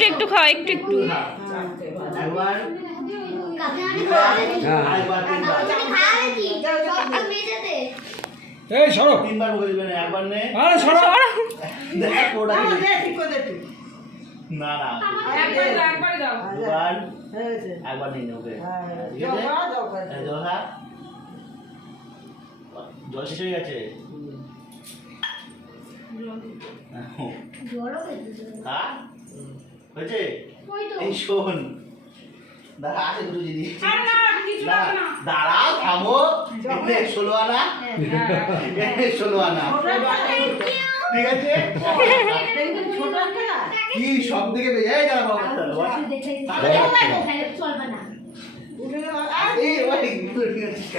একটু একটু খাও, একটু একটু। একবার এই সরো। তিনবার বলে দিবেন, একবার নে। আরে সরো। দেখ ওটা কি? না না দুবার একবার নিয়ে নে ওকে, ঠিক আছে? এই জল খা। জল শেষ হয়ে গেছে। খা। হয়েছে? এই শোন, দাঁড়া আছে দুটো জিনিস। দাঁড়াও, থামো। 16 আনা, 16 আনা, ঠিক আছে? কি সব দিকে বেজায় যা বাবা। এই ওই ঠিক আছে।